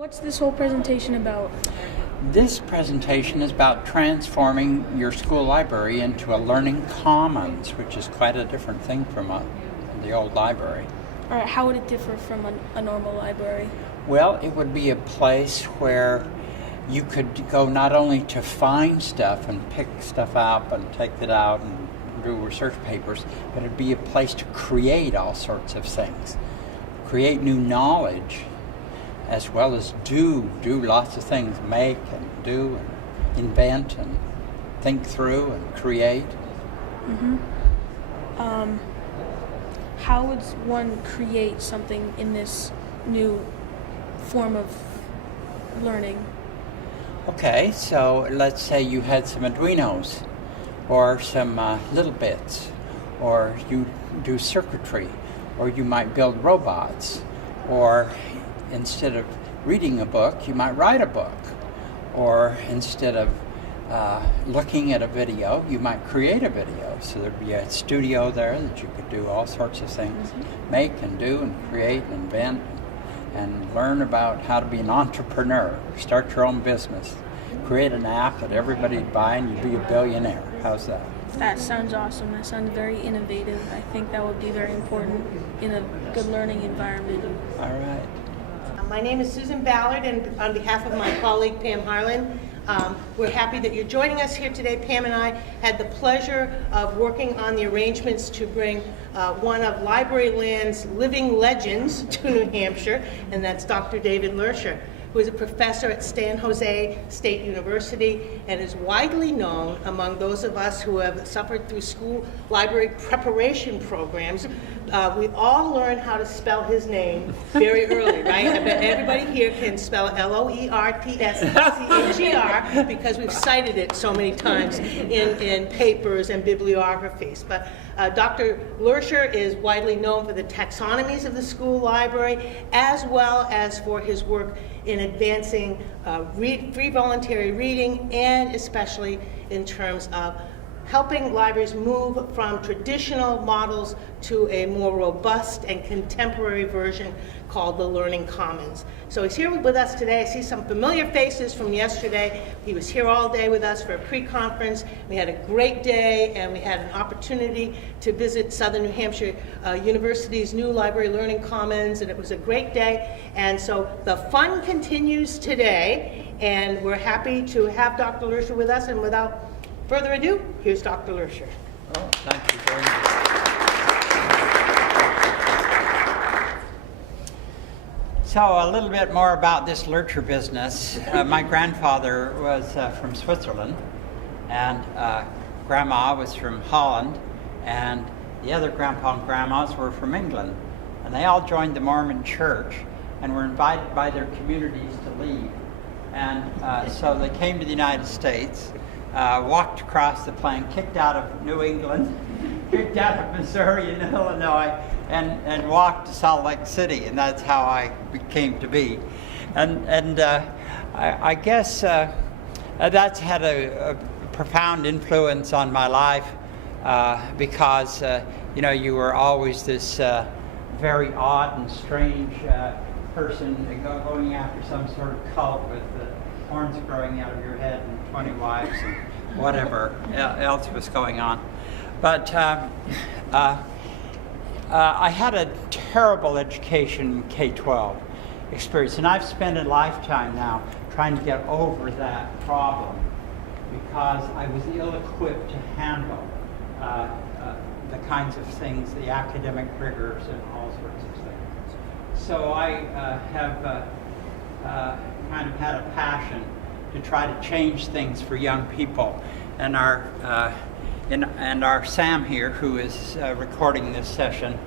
What's this whole presentation about? This presentation is about transforming your school library into a learning commons, which is quite a different thing from the old library. All right, how would it differ from a normal library? Well, it would be a place where you could go not only to find stuff and pick stuff up and take it out and do research papers, but it'd be a place to create all sorts of things, create new knowledge, as well as do lots of things, make and do and invent and think through and create. Mm-hmm. How would one create something in this new form of learning? Okay, so let's say you had some Arduinos or some little bits, or you do circuitry, or you might build robots, or instead of reading a book, you might write a book. Or instead of looking at a video, you might create a video. So there'd be a studio there that you could do all sorts of things, make and do and create and invent and learn about how to be an entrepreneur, start your own business, create an app that everybody'd buy and you'd be a billionaire. How's that? That sounds awesome. That sounds very innovative. I think that would be very important in a good learning environment. All right. My name is Susan Ballard, and on behalf of my colleague Pam Harlan, we're happy that you're joining us here today. Pam and I had the pleasure of working on the arrangements to bring one of Library Land's living legends to New Hampshire, and that's Dr. David Loertscher, who is a professor at San Jose State University and is widely known among those of us who have suffered through school library preparation programs. We all learned how to spell his name very early, right? I bet everybody here can spell Loertscher because we've cited it so many times in papers and bibliographies. But Dr. Loertscher is widely known for the taxonomies of the school library, as well as for his work in advancing free voluntary reading, and especially in terms of helping libraries move from traditional models to a more robust and contemporary version called the Learning Commons. So he's here with us today. I see some familiar faces from yesterday. He was here all day with us for a pre-conference. We had a great day, and we had an opportunity to visit Southern New Hampshire University's new Library Learning Commons, and it was a great day. And so the fun continues today, and we're happy to have Dr. Loertscher with us. And without further ado, here's Dr. Loertscher. Oh, thank you very much. So a little bit more about this Loertscher business. My grandfather was from Switzerland, and Grandma was from Holland, and the other grandpa and grandmas were from England. And they all joined the Mormon church and were invited by their communities to leave. And so they came to the United States, walked across the plain, kicked out of New England, kicked out of Missouri and Illinois, and walked to Salt Lake City, and that's how I came to be. And I guess that's had a profound influence on my life because you were always this very odd and strange person going after some sort of cult with the horns growing out of your head and 20 wives and whatever else was going on. But I had a terrible education, K-12 experience, and I've spent a lifetime now trying to get over that problem because I was ill-equipped to handle the kinds of things, the academic rigors and all sorts of things. So I have kind of had a passion to try to change things for young people, and our Sam here, who is recording this session,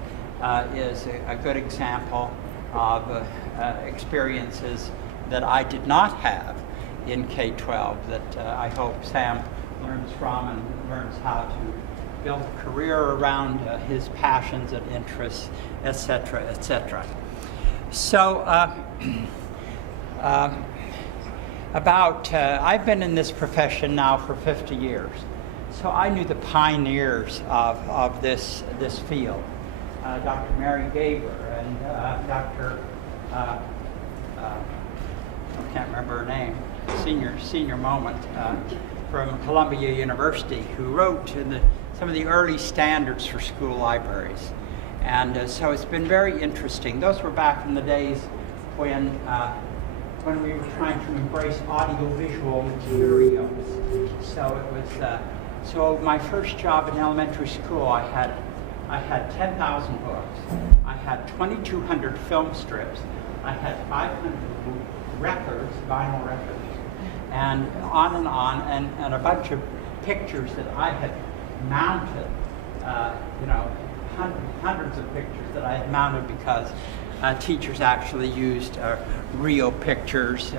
is a good example of experiences that I did not have in K-12 that I hope Sam learns from and learns how to build a career around his passions and interests, etc., etc. So I've been in this profession now for 50 years. So I knew the pioneers of this field, Dr. Mary Gaber and Dr. can't remember her name, senior moment, from Columbia University, who wrote some of the early standards for school libraries. And so it's been very interesting. Those were back in the days when we were trying to embrace audiovisual materials. So it was, so my first job in elementary school, I had 10,000 books. I had 2,200 film strips. I had 500 records, vinyl records, and on, and a bunch of pictures that I had mounted, hundreds of pictures that I had mounted because teachers actually used real pictures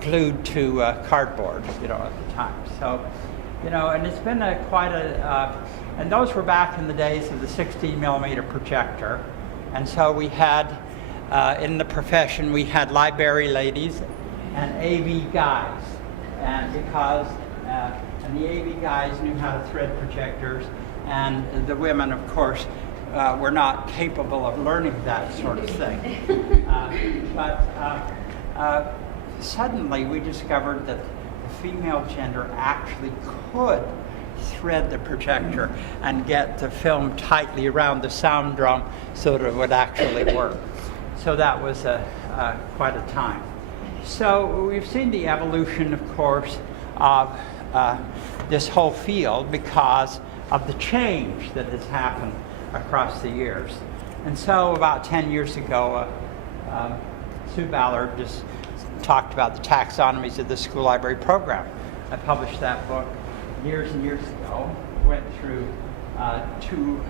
glued to cardboard, at the time. So, and it's been and those were back in the days of the 16 millimeter projector. And so we had, in the profession, we had library ladies and AV guys. And because, and the AV guys knew how to thread projectors, and the women, of course, were not capable of learning that sort of thing. But suddenly we discovered that the female gender actually could thread the projector and get the film tightly around the sound drum so that it would actually work. So that was quite a time. So we've seen the evolution, of course, of this whole field because of the change that has happened across the years. And so about 10 years ago, Sue Ballard just talked about the taxonomies of the school library program. I published that book years and years ago, went through 2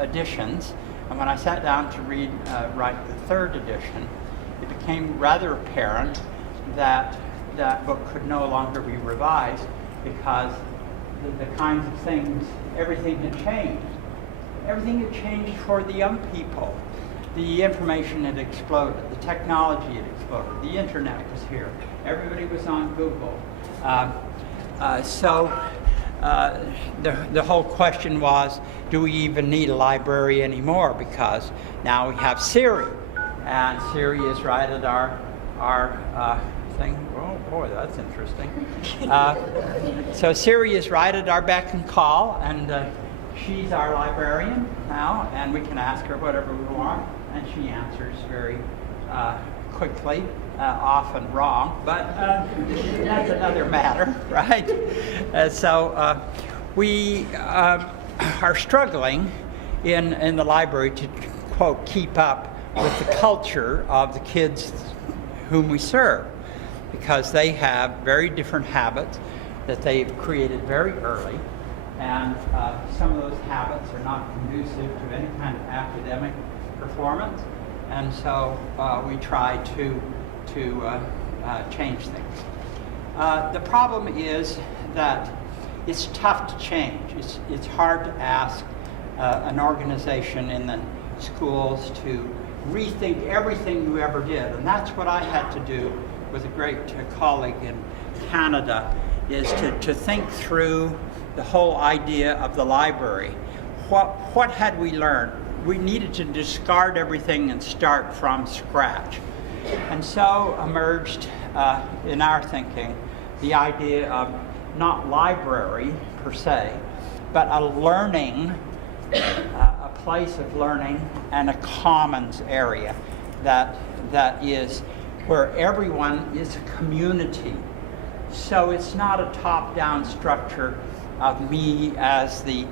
editions, and when I sat down to write the 3rd edition, it became rather apparent that that book could no longer be revised because the kinds of things, everything had changed. Everything had changed for the young people. The information had exploded, the technology had exploded, the internet was here, everybody was on Google. So the whole question was, do we even need a library anymore? Because now we have Siri, and Siri is right at our thing. Oh boy, that's interesting. So Siri is right at our beck and call, and she's our librarian now, and we can ask her whatever we want, and she answers very quickly, often wrong, but that's another matter, right? So we are struggling in the library to, quote, keep up with the culture of the kids whom we serve, because they have very different habits that they've created very early, and some of those habits are not conducive to any kind of academic performance, and so we try to change things. The problem is that it's tough to change. It's hard to ask an organization in the schools to rethink everything you ever did, and that's what I had to do with a great colleague in Canada, is to think through the whole idea of the library. What had we learned? We needed to discard everything and start from scratch. And so emerged in our thinking the idea of not library per se, but a learning, a place of learning and a commons area that is where everyone is a community. So it's not a top-down structure of me as the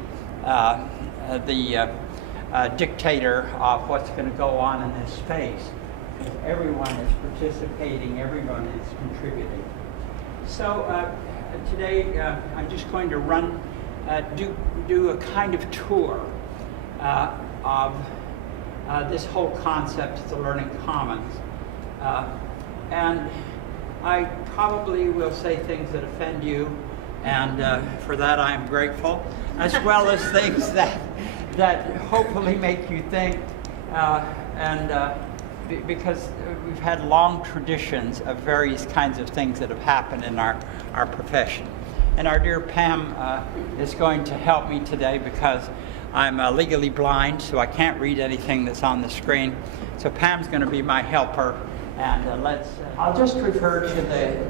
dictator of what's going to go on in this space. Everyone is participating, everyone is contributing. So today I'm just going to do a kind of tour of this whole concept of the learning commons. And I probably will say things that offend you, and for that I am grateful, as well as things that hopefully make you think, because we've had long traditions of various kinds of things that have happened in our profession. And our dear Pam is going to help me today because I'm legally blind, so I can't read anything that's on the screen. So Pam's going to be my helper And I'll just refer to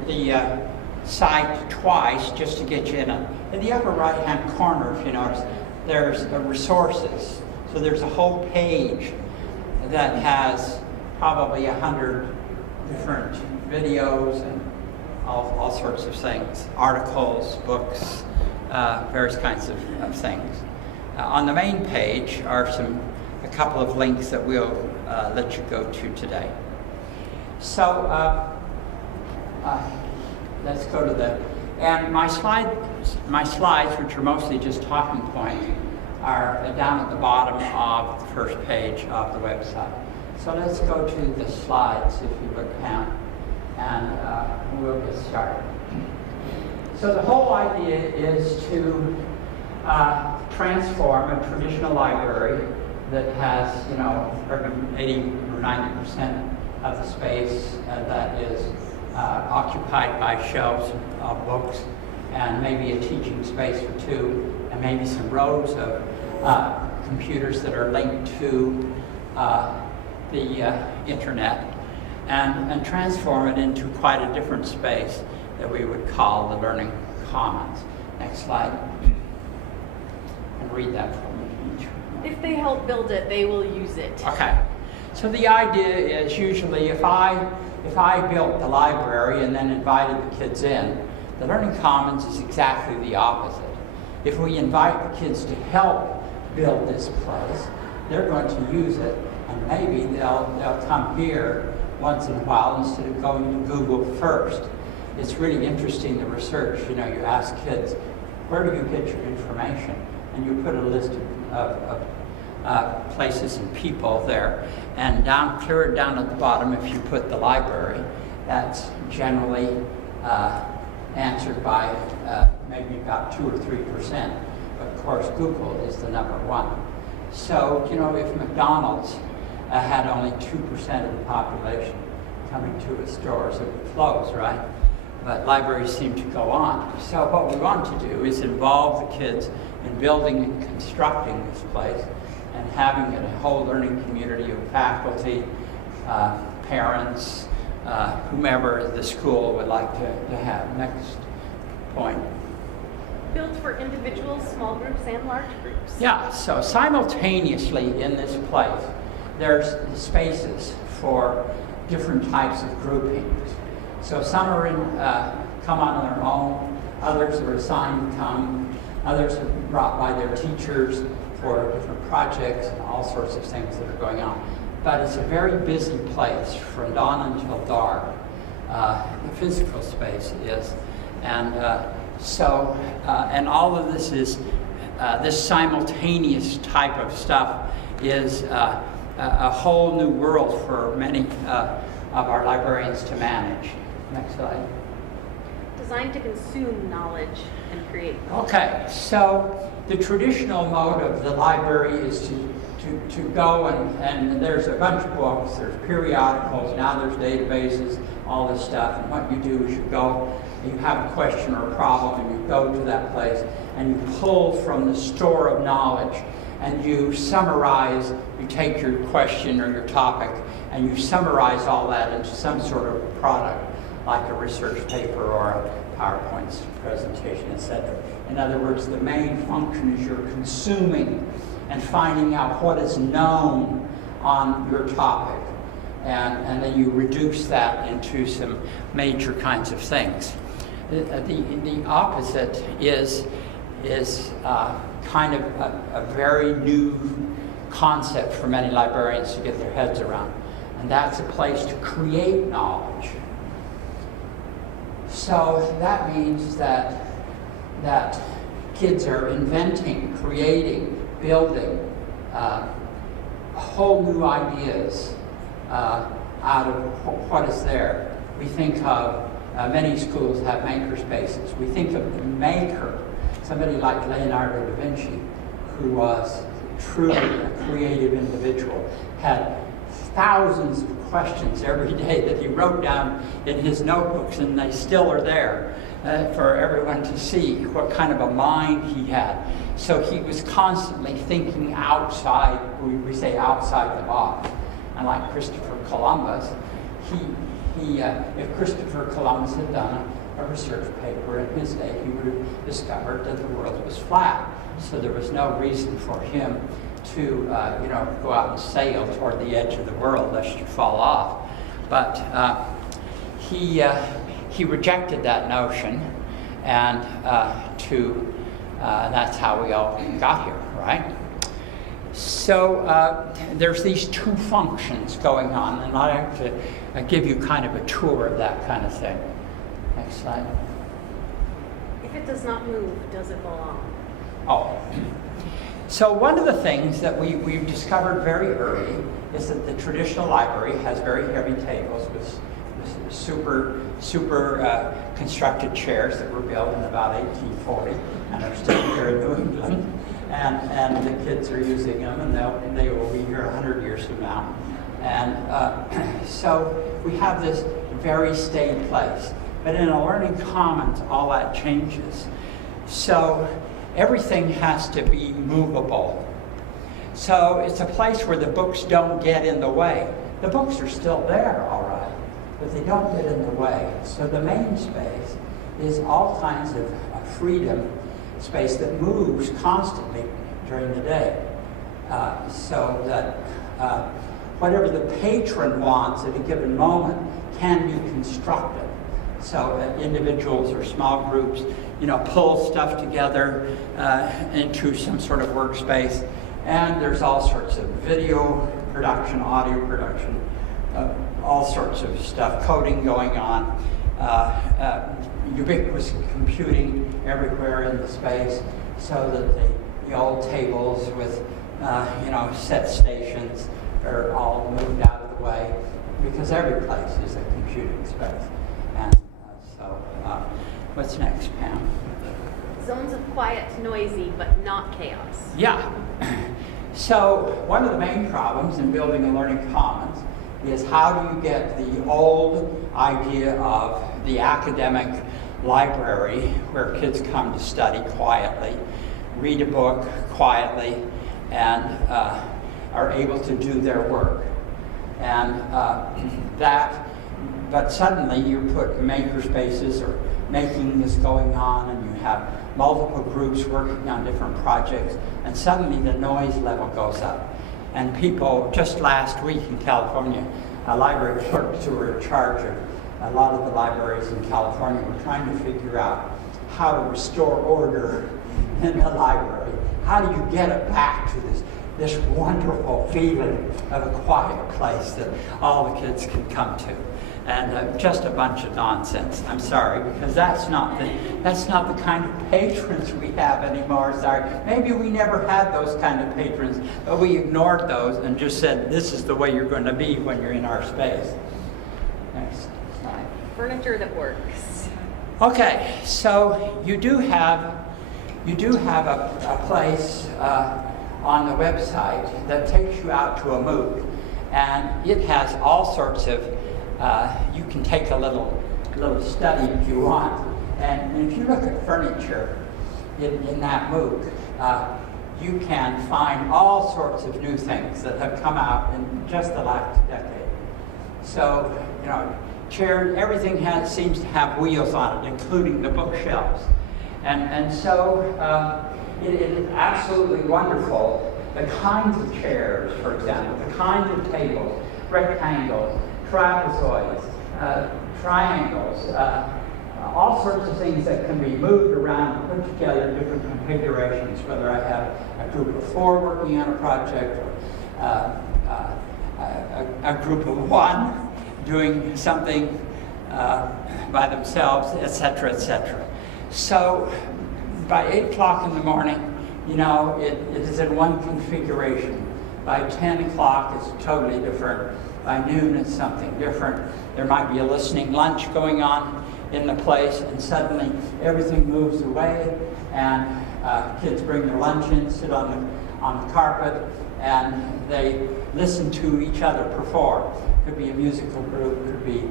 the site twice just to get you in the upper right-hand corner, if you notice, there's resources. So there's a whole page that has probably 100 different videos and all sorts of things, articles, books, various kinds of things. On the main page are a couple of links that we'll let you go to today. So let's go to and my slides, which are mostly just talking points, are down at the bottom of the first page of the website. So let's go to the slides, if you look down, and we'll get started. So the whole idea is to transform a traditional library that has, 80 or 90% of the space that is occupied by shelves of books and maybe a teaching space or two, and maybe some rows of computers that are linked to the internet, and transform it into quite a different space that we would call the Learning Commons. Next slide. And read that for me. If they help build it, they will use it. Okay. So the idea is usually if I built the library and then invited the kids in, the Learning Commons is exactly the opposite. If we invite the kids to help build this place, they're going to use it, and maybe they'll come here once in a while instead of going to Google first. It's really interesting, the research. You ask kids, where do you get your information? And you put a list of places and people there, and clear it down at the bottom. If you put the library, that's generally answered by maybe about 2 or 3%. But of course, Google is the number one. So, if McDonald's had only 2% of the population coming to its doors, it would close, right? But libraries seem to go on. So what we want to do is involve the kids in building and constructing this place and having it a whole learning community of faculty, parents, whomever the school would like to have. Next point. Built for individuals, small groups, and large groups. Yeah, so simultaneously in this place, there's spaces for different types of groupings. So some are come on their own, others are assigned to come, others are brought by their teachers for different projects and all sorts of things that are going on. But it's a very busy place from dawn until dark. The physical space is. And and all of this is, this simultaneous type of stuff is a whole new world for many of our librarians to manage. Next slide. Designed to consume knowledge and create. Okay, so the traditional mode of the library is to go and there's a bunch of books, there's periodicals, now there's databases, all this stuff, and what you do is you go, you have a question or a problem, and you go to that place and you pull from the store of knowledge and you summarize, you take your question or your topic and you summarize all that into some sort of product, like a research paper or a PowerPoint presentation, etc. In other words, the main function is you're consuming and finding out what is known on your topic. And then you reduce that into some major kinds of things. The opposite is kind of a very new concept for many librarians to get their heads around. And that's a place to create knowledge. So that means that kids are inventing, creating, building whole new ideas out of what is there. We think of, many schools have maker spaces. We think of the maker, somebody like Leonardo da Vinci, who was truly a creative individual, had thousands of questions every day that he wrote down in his notebooks, and they still are there for everyone to see what kind of a mind he had. So he was constantly thinking outside, we say outside the box. And like Christopher Columbus, if Christopher Columbus had done a research paper in his day, he would have discovered that the world was flat. So there was no reason for him to, go out and sail toward the edge of the world lest you fall off. But he rejected that notion, and that's how we all got here, right? So there's these two functions going on, and I have to give you kind of a tour of that kind of thing. Next slide. If it does not move, does it belong? Oh. So one of the things that we've discovered very early is that the traditional library has very heavy tables with super constructed chairs that were built in about 1840 and are still here in New England. And the kids are using them, and they will be here 100 years from now. And so we have this very staid place. But in a learning commons, all that changes. So everything has to be movable. So it's a place where the books don't get in the way. The books are still there, all right, but they don't get in the way. So the main space is all kinds of freedom space that moves constantly during the day, so that whatever the patron wants at a given moment can be constructed. So individuals or small groups, pull stuff together into some sort of workspace, and there's all sorts of video production, audio production, all sorts of stuff, coding going on. Ubiquitous computing everywhere in the space, so that the old tables with set stations are all moved out of the way, because every place is a computing space. And what's next, Pam? Zones of quiet, noisy, but not chaos. Yeah. So one of the main problems in building a learning commons is how do you get the old idea of the academic library where kids come to study quietly, read a book quietly, and are able to do their work. And but suddenly you put maker spaces or making is going on, and you have multiple groups working on different projects, and suddenly the noise level goes up. And people, just last week in California, library clerks who were in charge of a lot of the libraries in California were trying to figure out how to restore order in the library. How do you get it back to this wonderful feeling of a quiet place that all the kids can come to? And just a bunch of nonsense. I'm sorry, because that's not the kind of patrons we have anymore. Sorry, maybe we never had those kind of patrons, but we ignored those and just said, this is the way you're going to be when you're in our space. Next slide. Furniture that works. Okay, so you do have a place on the website that takes you out to a MOOC, and it has all sorts of. You can take a little study if you want, and if you look at furniture in that MOOC, you can find all sorts of new things that have come out in just the last decade. So, chairs, everything seems to have wheels on it, including the bookshelves, and so it is absolutely wonderful. The kinds of chairs, for example, the kinds of tables, rectangles, trapezoids, triangles, all sorts of things that can be moved around, put together in different configurations, whether I have a group of 4 working on a project, or a group of 1 doing something by themselves, etc., etc. So by 8 o'clock in the morning, it is in one configuration. By 10 o'clock, it's totally different. By noon, it's something different. There might be a listening lunch going on in the place, and suddenly everything moves away, and kids bring their lunch in, sit on the carpet, and they listen to each other perform. It could be a musical group, it could be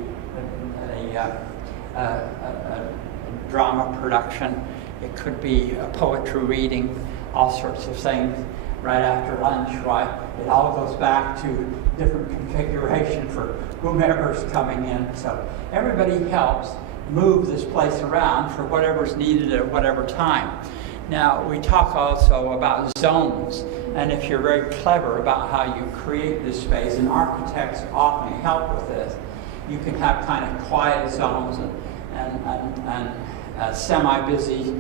a drama production, it could be a poetry reading, all sorts of things. right after lunch, right? It all goes back to different configuration for whomever's coming in. So everybody helps move this place around for whatever's needed at whatever time. Now, we talk also about zones, and if you're very clever about how you create this space, and architects often help with this, you can have kind of quiet zones and semi-busy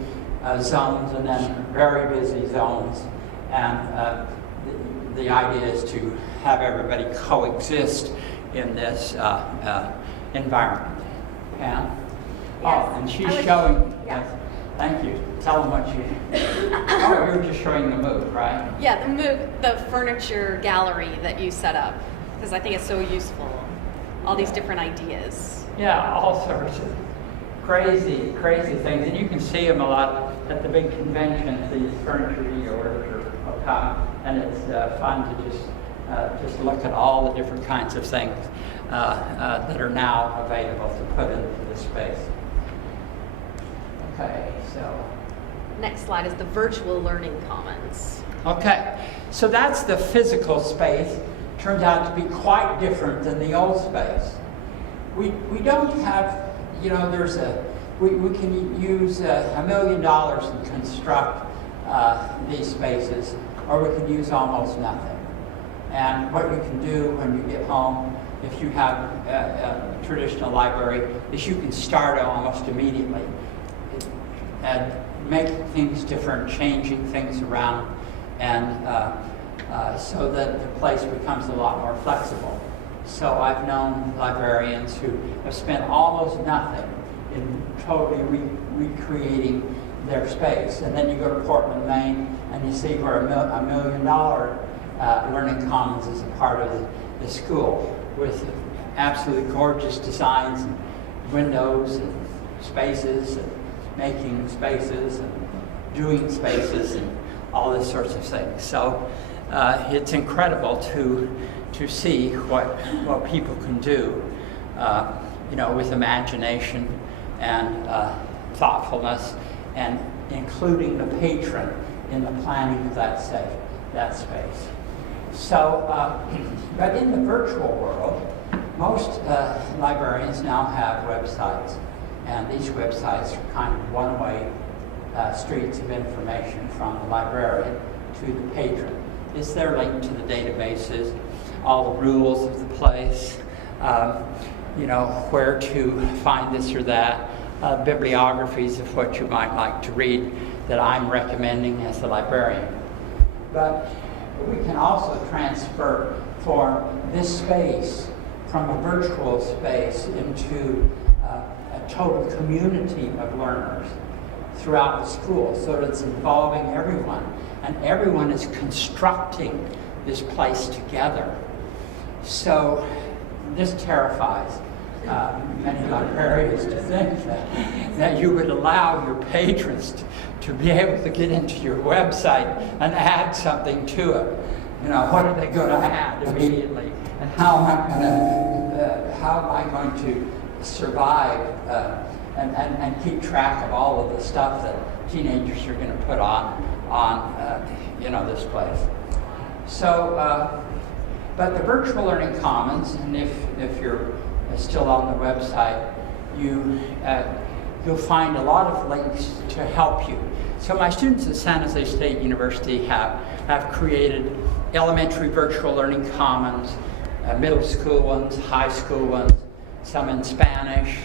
zones, and then very busy zones. And the idea is to have everybody coexist in this environment. Pam? Yes. Oh, and she's showing. Yeah. Thank you. Tell them what you. Oh, you were just showing the move, right? Yeah, the MOOC, the furniture gallery that you set up, because I think it's so useful. All these different ideas. Yeah, all sorts of crazy things, and you can see them a lot at the big conventions. These furniture reorders will come, and it's fun to just look at all the different kinds of things that are now available to put into the space. Okay, so. Next slide is the virtual learning commons. Okay, so that's the physical space. Turns out to be quite different than the old space. We don't have, you know, we can use $1 million and construct these spaces, or we can use almost nothing. And what you can do when you get home, if you have a traditional library, is you can start almost immediately and make things different, changing things around, and so that the place becomes a lot more flexible. So I've known librarians who have spent almost nothing in totally recreating their space. And then you go to Portland, Maine, and you see where $1 million Learning Commons is a part of the school, with absolutely gorgeous designs and windows and spaces and making spaces and doing spaces and all these sorts of things. So it's incredible to see what people can do, you know, with imagination and thoughtfulness, and including the patron in the planning of that space. So, but in the virtual world, most librarians now have websites, and these websites are kind of one-way streets of information from the librarian to the patron. It's their link to the databases, all the rules of the place, you know, where to find this or that, bibliographies of what you might like to read that I'm recommending as a librarian. But we can also transform this space from a virtual space into a total community of learners throughout the school, so that it's involving everyone, and everyone is constructing this place together. So this terrifies many librarians to think that you would allow your patrons to be able to get into your website and add something to it. You know, what are they going to add immediately, and how am I going to survive and keep track of all of the stuff that teenagers are going to put on you know, this place. So, but the virtual learning commons, and if you're still on the website, you'll find a lot of links to help you. So my students at San Jose State University have created elementary virtual learning commons, middle school ones, high school ones, some in Spanish,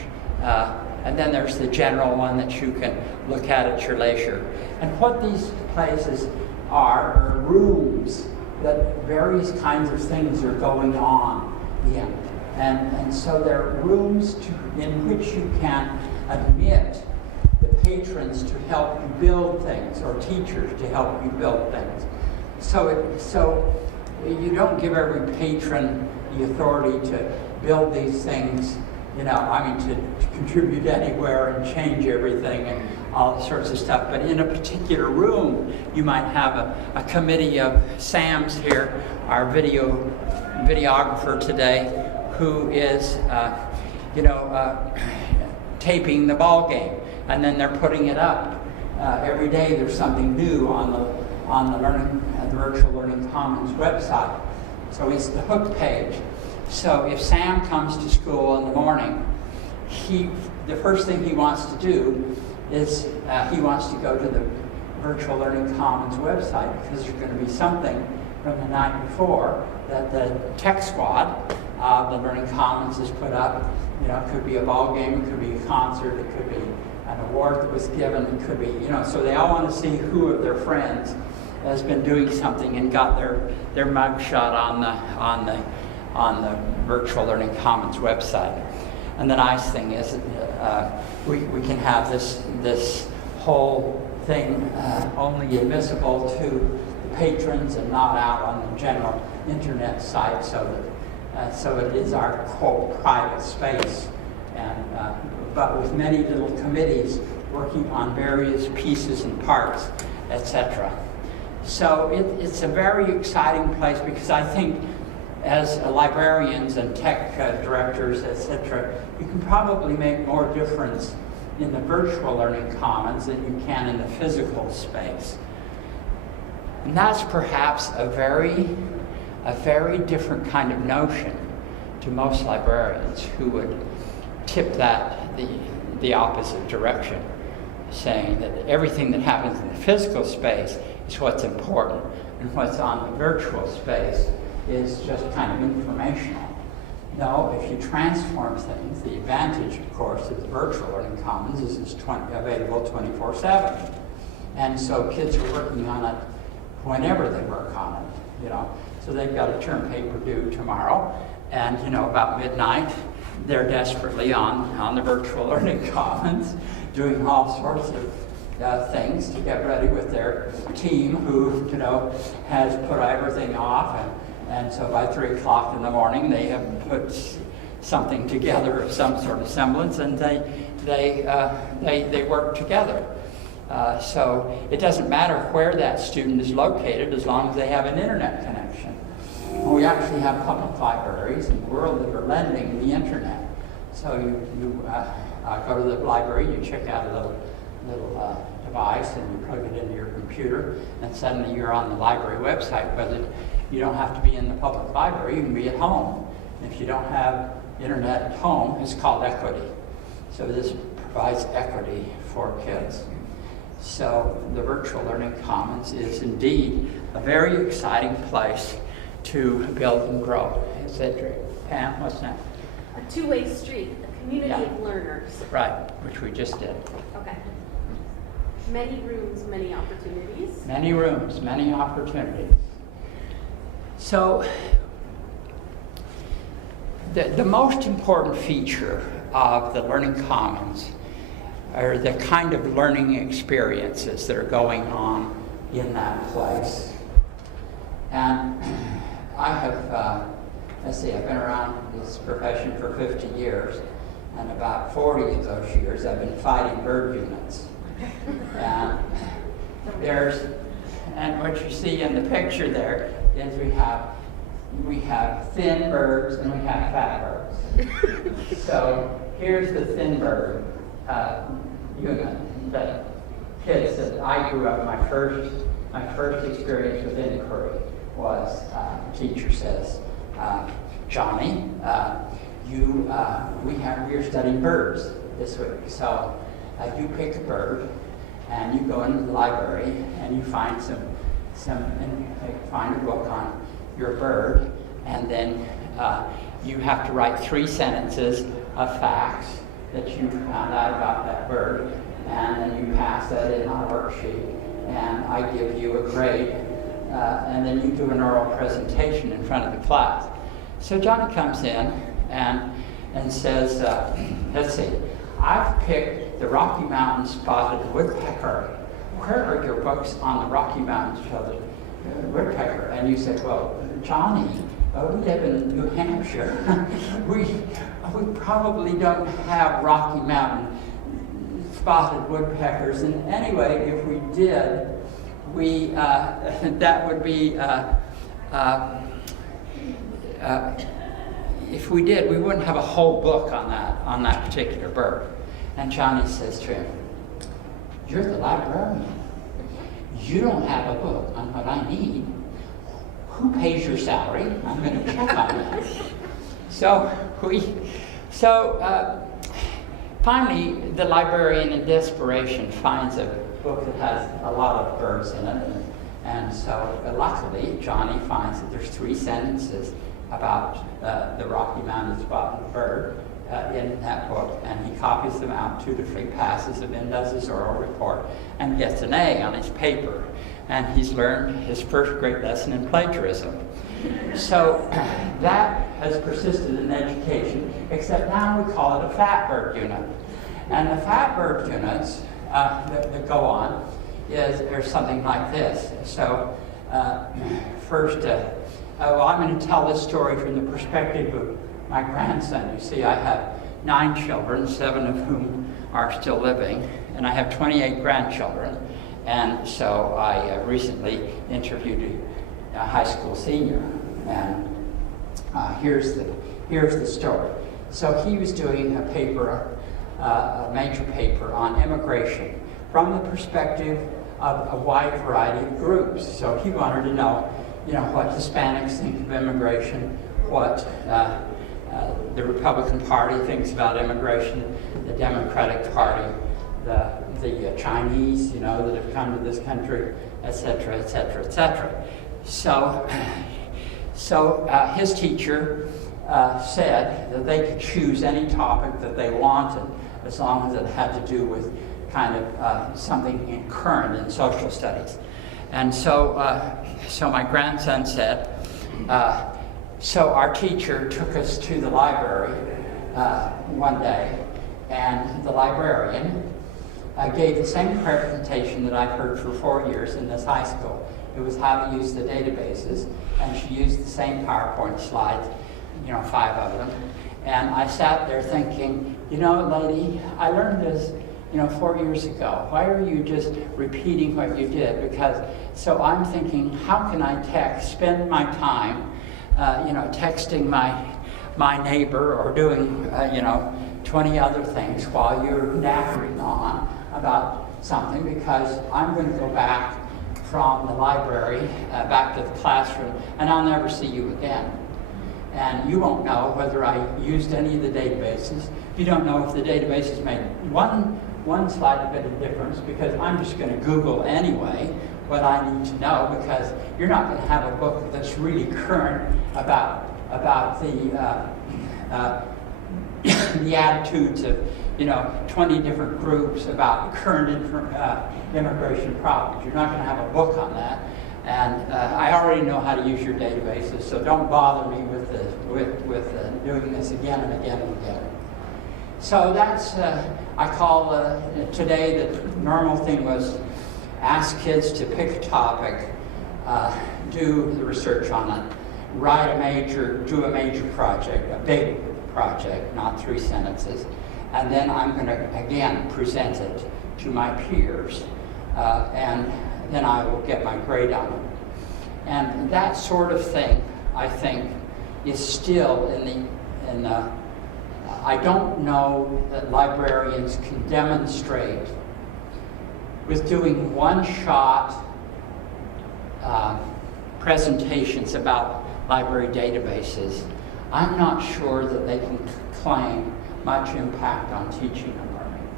and then there's the general one that you can look at your leisure. And what these places are rooms that various kinds of things are going on in. And so they're rooms in which you can admit the patrons to help you build things, or teachers to help you build things. So you don't give every patron the authority to build these things, you know, I mean, to contribute anywhere and change everything and all sorts of stuff. But in a particular room, you might have a committee of Sam's here, our videographer today, who is, you know, taping the ball game, and then they're putting it up. Every day there's something new on on the Virtual Learning Commons website. So it's the hook page. So if Sam comes to school in the morning, the first thing he wants to do is he wants to go to the Virtual Learning Commons website, because there's going to be something from the night before that the tech squad of the Learning Commons has put up. You know, it could be a ball game, it could be a concert, it could be an award that was given, it could be, you know, so they all want to see who of their friends has been doing something and got their mug shot on the Virtual Learning Commons website. And the nice thing is we can have this whole thing only admissible to the patrons and not out on the general internet site, so it is our quote private space, and but with many little committees working on various pieces and parts, etc. So it's a very exciting place, because I think as librarians and tech directors, etc., you can probably make more difference in the virtual learning commons than you can in the physical space. And that's perhaps a very different kind of notion to most librarians, who would tip that the opposite direction, saying that everything that happens in the physical space is what's important, and what's on the virtual space is just kind of informational. No, if you transform things, the advantage, of course, of the virtual learning commons is it's available 24/7. And so kids are working on it whenever they work on it, you know. So they've got a term paper due tomorrow, and, you know, about midnight, they're desperately on the virtual learning commons, doing all sorts of things to get ready with their team, who, you know, has put everything off, and so by 3 o'clock in the morning, they have put something together of some sort of semblance, and they work together. So it doesn't matter where that student is located, as long as they have an internet connection. We actually have public libraries in the world that are lending the internet. So you go to the library, you check out a little device, and you plug it into your computer, and suddenly you're on the library website. Whether you don't have to be in the public library, you can be at home. If you don't have internet at home, it's called equity. So this provides equity for kids. So the Virtual Learning Commons is indeed a very exciting place to build and grow. Etc. Pam, what's next? A two-way street, a community of learners. Right, which we just did. Okay. Many rooms, many opportunities. Many rooms, many opportunities. So the most important feature of the Learning Commons are the kind of learning experiences that are going on in that place. And I have, I've been around this profession for 50 years, and about 40 of those years I've been fighting bird units. And what you see in the picture there is we have thin birds and we have fat birds. So here's the thin bird unit. The kids that I grew up, my first experience with inquiry was, the teacher says, Johnny, we're studying birds this week. So you pick a bird, and you go into the library, and you find find a book on your bird, and then you have to write 3 sentences of facts that you found out about that bird, and then you pass that in on a worksheet, and I give you a grade, and then you do an oral presentation in front of the class. So Johnny comes in and says, let's see, I've picked the Rocky Mountain spotted woodpecker. Where are your books on the Rocky Mountain spotted woodpecker? And you said, well, Johnny, we live in New Hampshire. we probably don't have Rocky Mountain spotted woodpeckers. And anyway, if we did, that would be, if we did, we wouldn't have a whole book on that particular bird. And Johnny says to him, you're the librarian. you don't have a book on what I need. Who pays your salary? I'm going to check on that. Finally, the librarian in desperation finds a book that has a lot of birds in it. And so, luckily, Johnny finds that there's 3 sentences about the Rocky Mountain spotted bird in that book, and he copies them out 2 to 3, passes them in, does his oral report, and gets an A on his paper. And he's learned his first great lesson in plagiarism. So that has persisted in education, except now we call it a fat bird unit. And the fat bird units that go on are something like this. So first, I'm going to tell this story from the perspective of my grandson. You see, I have 9 children, 7 of whom are still living, and I have 28 grandchildren. And so I recently interviewed a high school senior, and here's the story. So he was doing a paper, a major paper on immigration from the perspective of a wide variety of groups. So he wanted to know, what Hispanics think of immigration, what the Republican Party thinks about immigration, the Democratic Party, the Chinese, that have come to this country, etc., etc., etc. So his teacher said that they could choose any topic that they wanted, as long as it had to do with kind of something current in social studies. And so my grandson said, so our teacher took us to the library one day, and the librarian gave the same presentation that I've heard for 4 years in this high school. It was how to use the databases, and she used the same PowerPoint slides, 5 of them. And I sat there thinking, lady, I learned this, 4 years ago. Why are you just repeating what you did? So I'm thinking, how can I spend my time, texting my neighbor or doing, 20 other things while you're nattering on about something, because I'm going to go back from the library back to the classroom, and I'll never see you again. And you won't know whether I used any of the databases. You don't know if the databases made one slight bit of difference, because I'm just going to Google anyway what I need to know, because you're not going to have a book that's really current about the attitudes of 20 different groups about current immigration problems. You're not going to have a book on that, and I already know how to use your databases, so don't bother me with doing this again and again and again. So that's I call today the normal thing was ask kids to pick a topic, do the research on it, do a major project, a big project, not 3 sentences, and then I'm going to again present it to my peers, and then I will get my grade on it. And that sort of thing, I think, is still in the I don't know that librarians can demonstrate with doing one-shot presentations about library databases. I'm not sure that they can claim much impact on teaching and learning.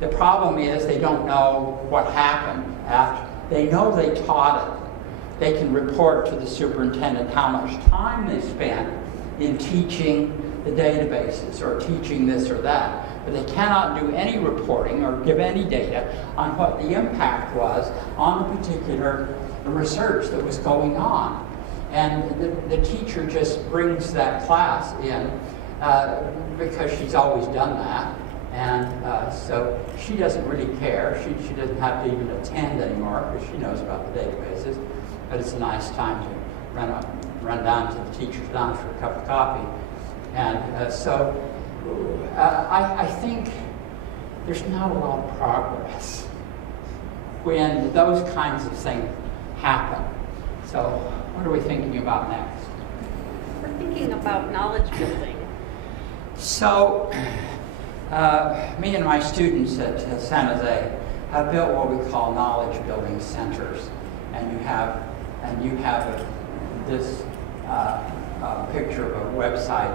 The problem is they don't know what happened after. They know they taught it. They can report to the superintendent how much time they spent in teaching the databases or teaching this or that, but they cannot do any reporting or give any data on what the impact was on the particular research that was going on. And the teacher just brings that class in because she's always done that, and so she doesn't really care. She doesn't have to even attend anymore because she knows about the databases, but it's a nice time to run down to the teacher's lounge for a cup of coffee. And so I think there's not a lot of progress when those kinds of things happen. So what are we thinking about next? We're thinking about knowledge building. So me and my students at San Jose have built what we call knowledge building centers, and you have this picture of a website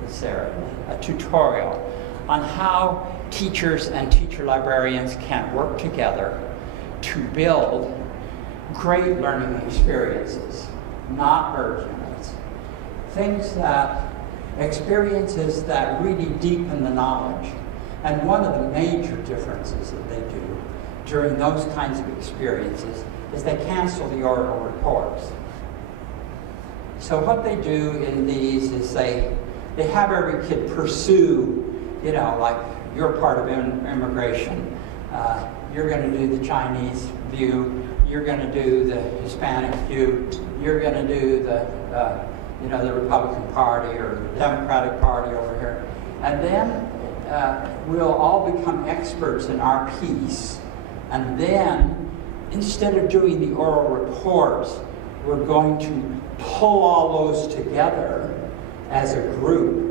that's there, a tutorial on how teachers and teacher librarians can work together to build great learning experiences, not bird units. Experiences that really deepen the knowledge. And one of the major differences that they do during those kinds of experiences is they cancel the oral reports. So what they do in these is they have every kid pursue, like you're part of immigration. You're going to do the Chinese view. You're going to do the Hispanic view. You're going to do the Republican Party or the Democratic Party over here. And then we'll all become experts in our piece. And then, instead of doing the oral reports, we're going to pull all those together as a group.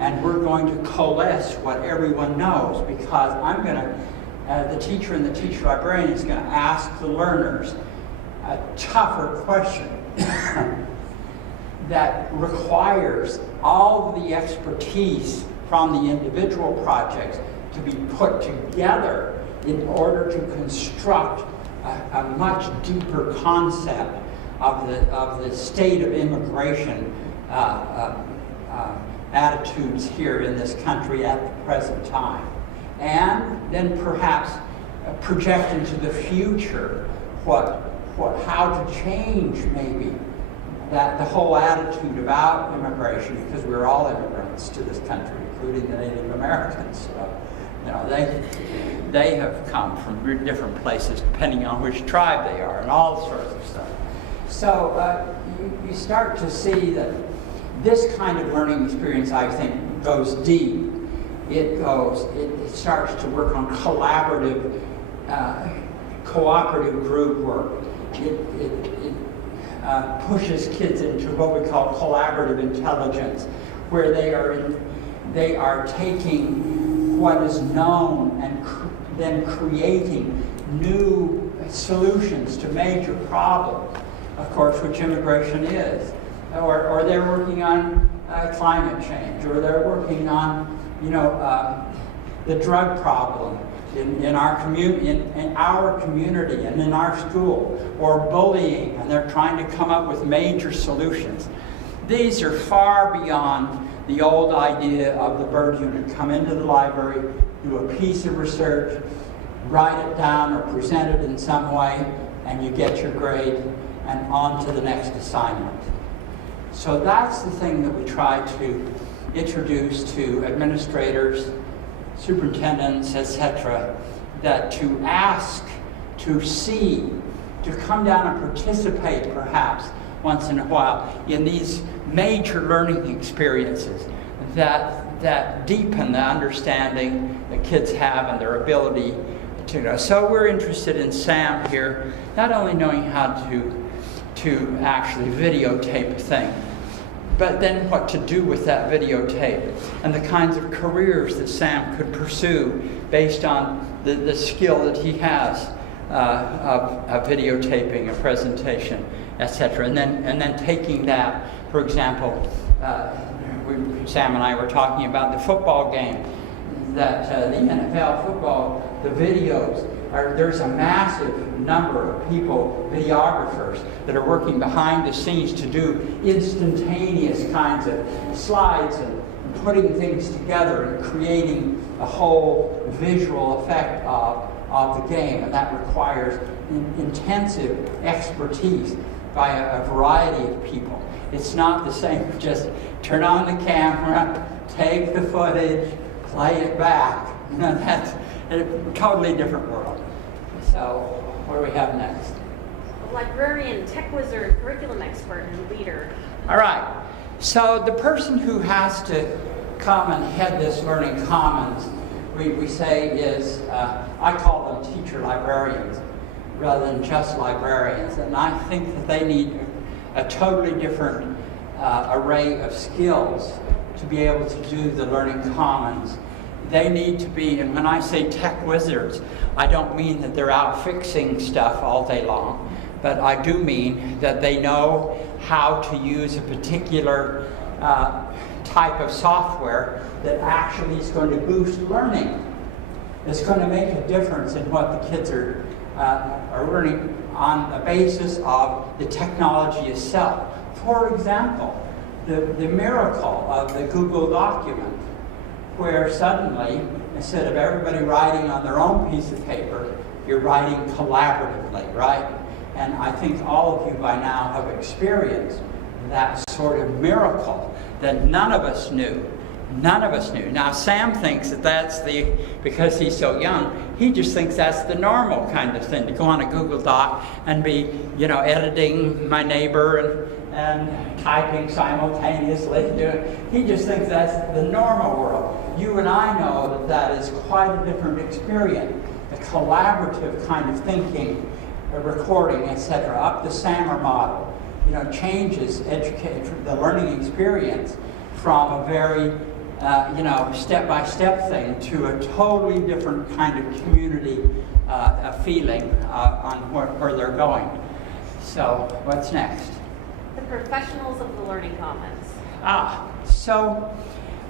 And we're going to coalesce what everyone knows, because the teacher and the teacher librarian is going to ask the learners a tougher question that requires all of the expertise from the individual projects to be put together in order to construct a much deeper concept of the state of immigration attitudes here in this country at the present time. And then perhaps project into the future how to change maybe the whole attitude about immigration, because we're all immigrants to this country, including the Native Americans. They have come from different places depending on which tribe they are, and all sorts of stuff. So you start to see that this kind of learning experience, I think, goes deep. It starts to work on collaborative, cooperative group work. It pushes kids into what we call collaborative intelligence, where they are taking what is known and then creating new solutions to major problems, of course, which immigration is. Or they're working on climate change, or they're working on the drug problem in our community and in our school, or bullying, and they're trying to come up with major solutions. These are far beyond the old idea of the bird unit. Come into the library, do a piece of research, write it down or present it in some way, and you get your grade, and on to the next assignment. So that's the thing that we try to introduce to administrators, superintendents, etc., that to ask, to see, to come down and participate perhaps once in a while in these major learning experiences that deepen the understanding that kids have and their ability to know. So we're interested in Sam here, not only knowing how to actually videotape a thing, but then what to do with that videotape and the kinds of careers that Sam could pursue based on the skill that he has of videotaping a presentation, etc. And then taking that, for example, Sam and I were talking about the football game, that the NFL football, the videos, there's a massive number of people, videographers, that are working behind the scenes to do instantaneous kinds of slides and putting things together and creating a whole visual effect of the game. And that requires intensive expertise by a variety of people. It's not the same, just turn on the camera, take the footage, play it back. That's a totally different world. So, what do we have next? Librarian, tech wizard, curriculum expert, and leader. All right. So the person who has to come and head this learning commons, we say is, I call them teacher librarians rather than just librarians. And I think that they need a totally different array of skills to be able to do the learning commons they need to be, and when I say tech wizards, I don't mean that they're out fixing stuff all day long, but I do mean that they know how to use a particular type of software that actually is going to boost learning. It's going to make a difference in what the kids are learning on the basis of the technology itself. For example, the miracle of the Google document, where suddenly, instead of everybody writing on their own piece of paper, you're writing collaboratively, right? And I think all of you by now have experienced that sort of miracle that none of us knew. None of us knew. Now, Sam thinks that that's because he's so young, he just thinks that's the normal kind of thing, to go on a Google Doc and be, editing my neighbor and typing simultaneously. He just thinks that's the normal world. You and I know that that is quite a different experience. The collaborative kind of thinking, recording, etc., up the Sammer model, changes the learning experience from a very step-by-step thing to a totally different kind of community feeling on where they're going. So, what's next? The professionals of the learning commons. So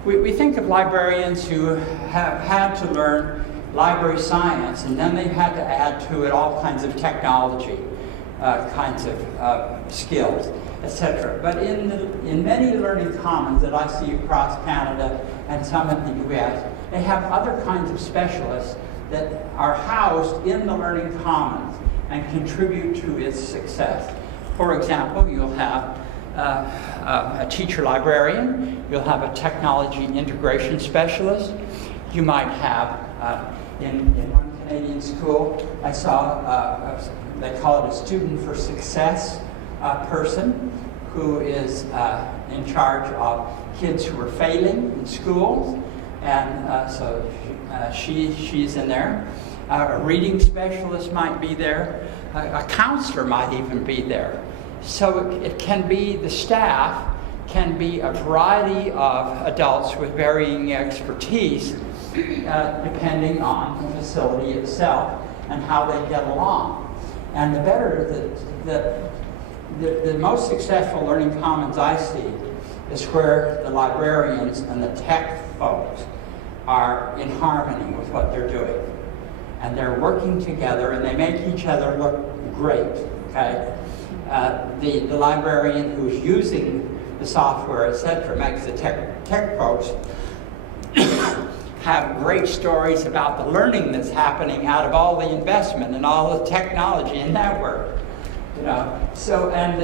we think of librarians who have had to learn library science, and then they've had to add to it all kinds of technology, kinds of skills, etc. But in many learning commons that I see across Canada and some in the US, they have other kinds of specialists that are housed in the learning commons and contribute to its success. For example, you'll have a teacher librarian, you'll have a technology integration specialist, you might have, in one Canadian school, I saw, they call it a student for success person who is in charge of kids who are failing in schools, and so she's in there. A reading specialist might be there, a counselor might even be there. So it can be, the staff can be a variety of adults with varying expertise depending on the facility itself and how they get along. And the better, the most successful learning commons I see is where the librarians and the tech folks are in harmony with what they're doing. And they're working together and they make each other look great, okay? The librarian who's using the software, etc., makes the tech folks have great stories about the learning that's happening out of all the investment and all the technology and network. So and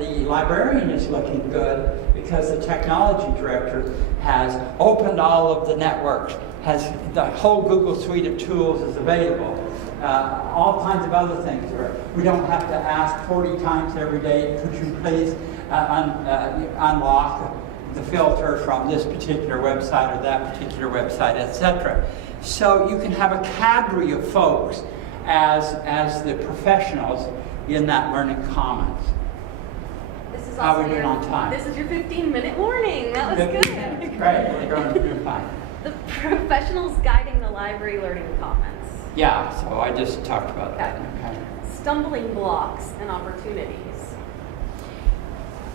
the librarian is looking good because the technology director has opened all of the networks, has the whole Google suite of tools is available. All kinds of other things. We don't have to ask 40 times every day, could you please unlock the filter from this particular website or that particular website, etc. So you can have a cadre of folks as the professionals in that learning commons. This is How also are we doing on time? This is your 15-minute warning. That was good. Right, we're going to do fine. The professionals guiding the library learning commons. Yeah, so I just talked about that. Okay. Stumbling blocks and opportunities.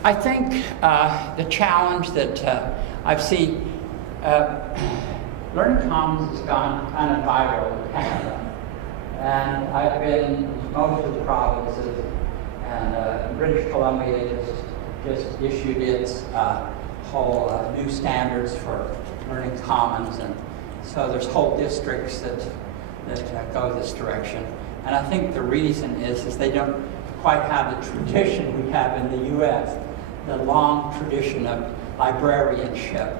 I think the challenge that I've seen, Learning Commons has gone kind of viral in Canada. And I've been in most of the provinces, and British Columbia just issued its whole new standards for Learning Commons, and so there's whole districts that go this direction. And I think the reason is they don't quite have the tradition we have in the U.S., the long tradition of librarianship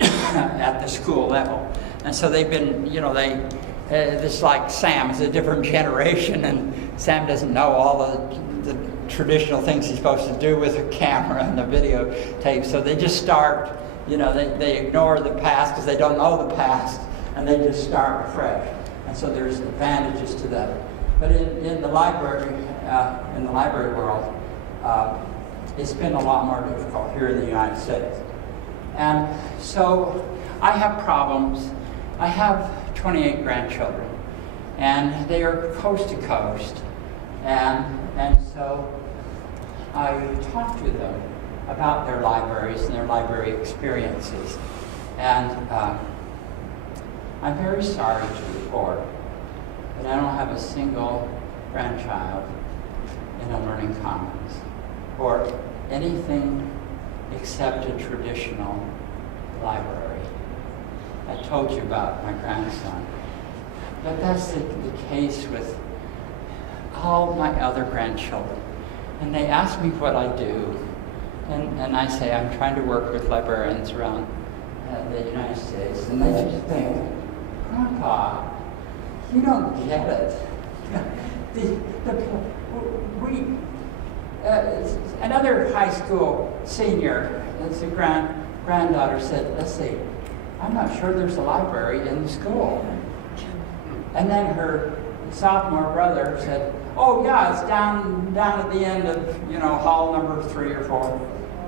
at the school level. And so they've been, this like Sam is a different generation, and Sam doesn't know all the traditional things he's supposed to do with a camera and the videotape. So they just start, they ignore the past because they don't know the past, and they just start fresh. And so there's advantages to that. But in the library world, it's been a lot more difficult here in the United States. And so I have problems I have 28 grandchildren, and they are coast to coast, and so I talk to them about their libraries and their library experiences. And I'm very sorry to report that I don't have a single grandchild in a learning commons or anything except a traditional library. I told you about my grandson. But that's the case with all my other grandchildren. And they ask me what I do, and I say I'm trying to work with librarians around the United States, and they just think, Grandpa, you don't get it. Another high school senior, it's a granddaughter, said, let's see, I'm not sure there's a library in the school. And then her sophomore brother said, oh yeah, it's down at the end of, hall number 3 or 4.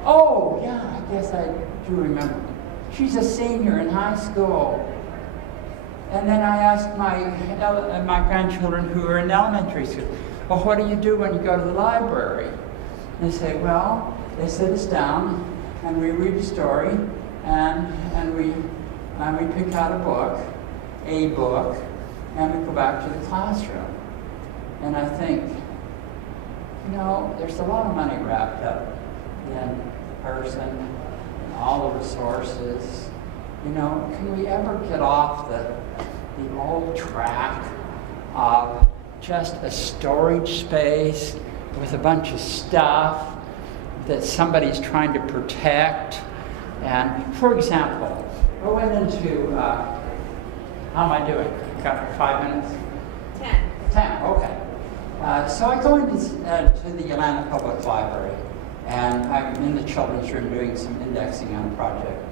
Oh yeah, I guess I do remember. She's a senior in high school. And then I asked my grandchildren who are in elementary school, well, what do you do when you go to the library? And they say, well, they sit us down and we read a story and we pick out a book, and we go back to the classroom. And I think, there's a lot of money wrapped up in person and all the resources. Can we ever get off the old track of just a storage space with a bunch of stuff that somebody's trying to protect? And for example, I went into, how am I doing? Got 5 minutes? 10, okay. So I go into to the Atlanta Public Library, and I'm in the children's room doing some indexing on a project,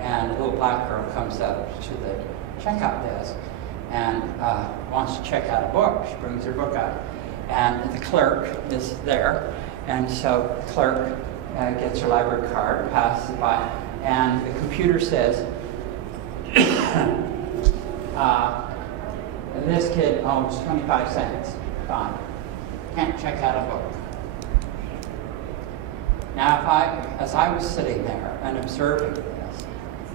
and a little black girl comes up to the checkout desk and wants to check out a book. She brings her book out, and the clerk is there, and so the clerk gets her library card, passes it by, and the computer says, this kid owns 25 cents. Fine. Can't check out a book. Now, as I was sitting there and observing this,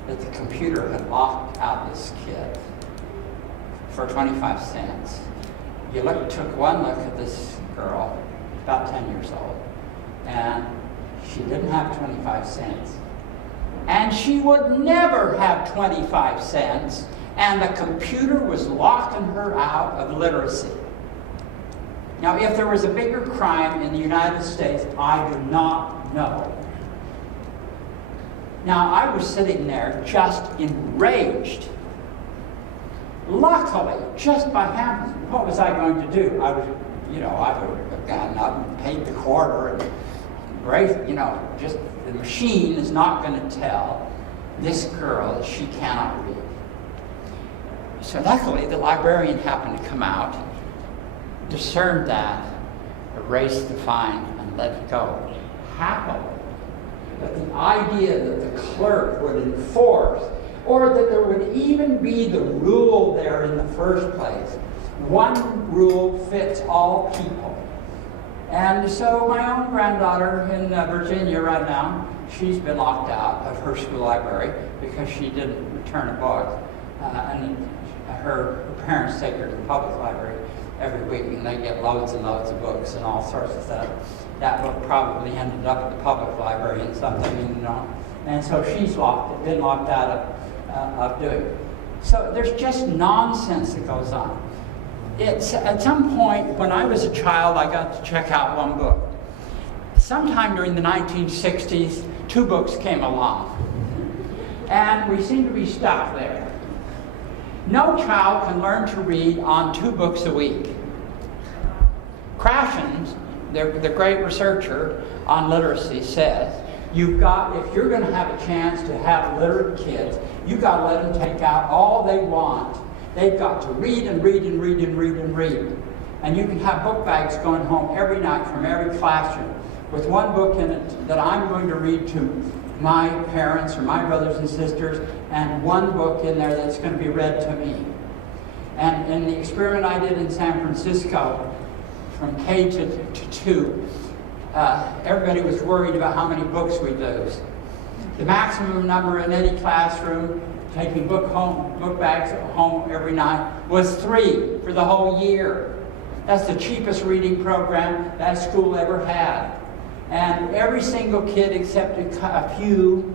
that the computer had locked out this kid for 25 cents, you took one look at this girl, about 10 years old, and she didn't have 25 cents. And she would never have 25 cents, and the computer was locking her out of literacy. Now, if there was a bigger crime in the United States, I do not know. Now, I was sitting there just enraged. Luckily, just by happenstance, what was I going to do? I would have gotten up and paid the quarter and just the machine is not going to tell this girl that she cannot read. So luckily, the librarian happened to come out, discerned that, erased the fine, and let it go. Happily. But the idea that the clerk would enforce, or that there would even be the rule there in the first place, one rule fits all people. And so my own granddaughter in Virginia right now, she's been locked out of her school library because she didn't return a book. And her parents take her to the public library every week, and they get loads and loads of books and all sorts of stuff. That book probably ended up at the public library and something, And so she's been locked out of doing it. So there's just nonsense that goes on. It's at some point when I was a child, I got to check out one book. Sometime during the 1960s, 2 books came along, and we seem to be stuck there. No child can learn to read on 2 books a week. Krashen's, the great researcher on literacy, says if you're going to have a chance to have literate kids, you've got to let them take out all they want. They've got to read and read and read and read and read. And you can have book bags going home every night from every classroom with one book in it that I'm going to read to my parents or my brothers and sisters, and one book in there that's going to be read to me. And in the experiment I did in San Francisco, from K to 2, everybody was worried about how many books we'd lose. The maximum number in any classroom, taking book bags home every night, was 3 for the whole year. That's the cheapest reading program that school ever had. And every single kid except a few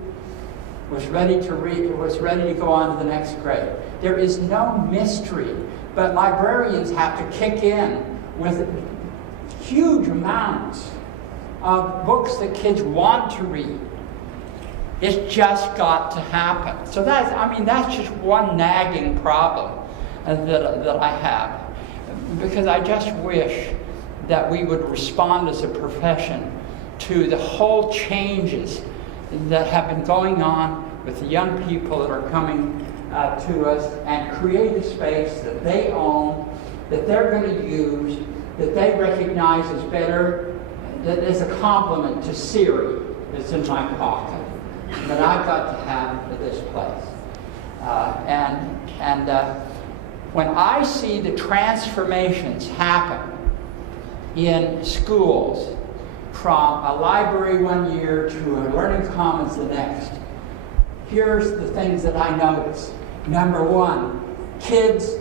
was ready to read, was ready to go on to the next grade. There is no mystery, but librarians have to kick in with huge amounts of books that kids want to read. It's just got to happen. So that's just one nagging problem that I have. Because I just wish that we would respond as a profession to the whole changes that have been going on with the young people that are coming to us, and create a space that they own, that they're going to use, that they recognize as better, that is a complement to Siri that's in my pocket, that I've got to have at this place. When I see the transformations happen in schools, from a library one year to a learning commons the next, here's the things that I notice. Number one, kids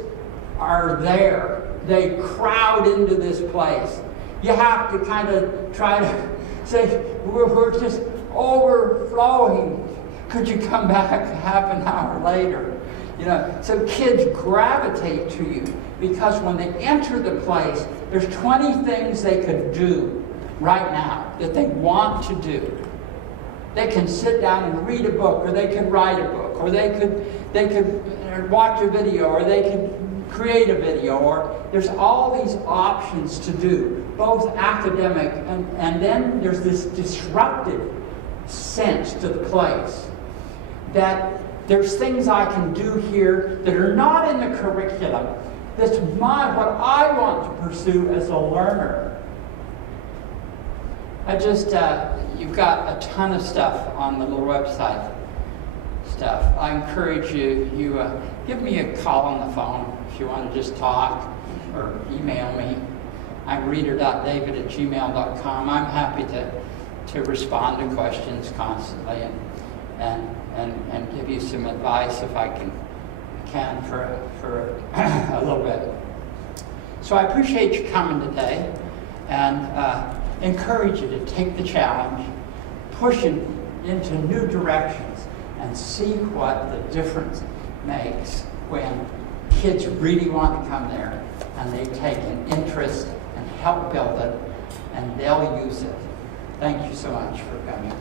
are there. They crowd into this place. You have to kind of try to say, we're just overflowing. Could you come back half an hour later? You know, so kids gravitate to you because when they enter the place, there's 20 things they could do right now that they want to do. They can sit down and read a book, or they could write a book, or they could watch a video, or they could create a video, or there's all these options to do, both academic and then there's this disruptive sense to the place that there's things I can do here that are not in the curriculum. That's what I want to pursue as a learner. You've got a ton of stuff on the little website stuff. I encourage you, give me a call on the phone if you want to just talk, or email me. I'm reader.david@gmail.com. I'm happy to respond to questions constantly and give you some advice if I can for a little bit. So I appreciate you coming today, and encourage you to take the challenge, push it into new directions, and see what the difference makes when kids really want to come there and they take an interest and help build it, and they'll use it. Thank you so much for coming.